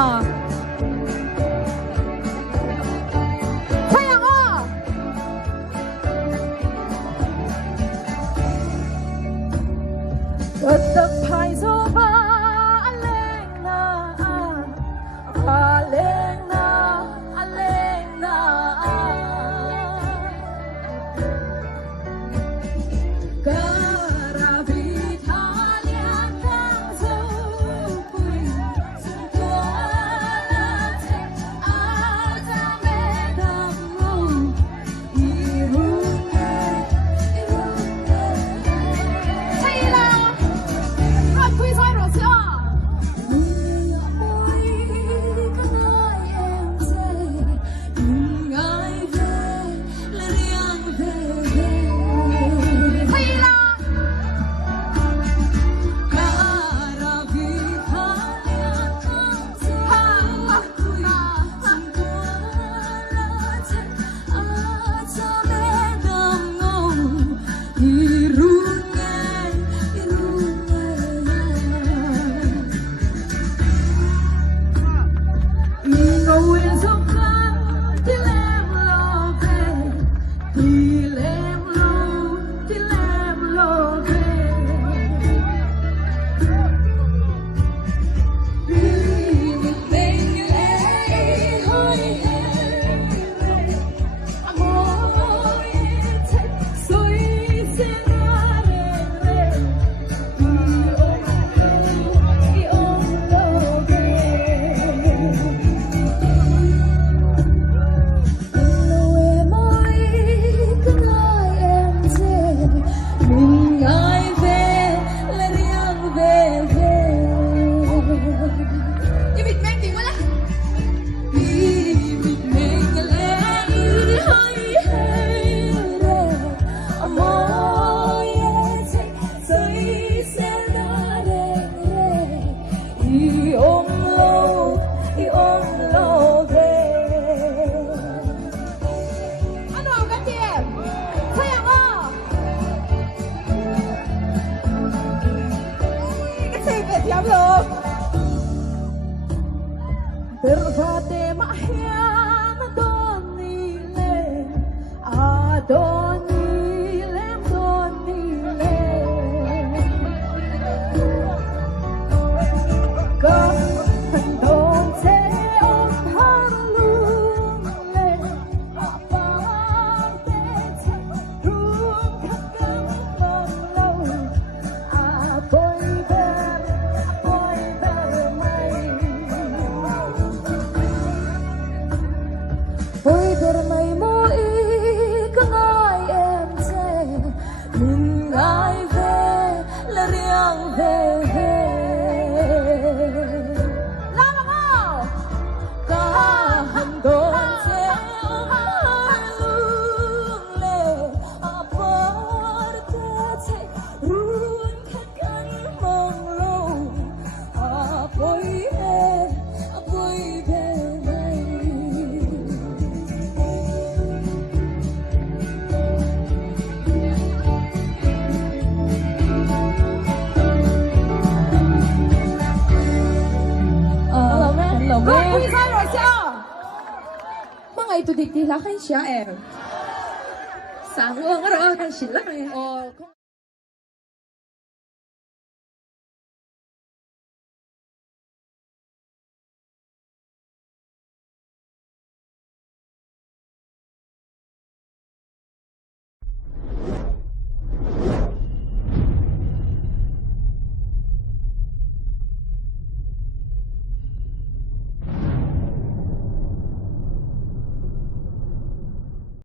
哈。太阳啊！我的拍手吧，阿玲娜，阿玲娜，阿玲娜。Berfate mahyan Adonile Adonile Adonile Kapandong se on harlungle Aparte se rung kakang malaw Apoy ber may Ôi đời mây mỗi có ai em sẽ mình ai về là riêng về la mong cả hành động sẽ luôn lệ aparte sẽ luôn khát cánh mong lâu apoy Quy sai rồi sao? Mga ito di tila kay siya eh. Sango nga ro kan sila eh.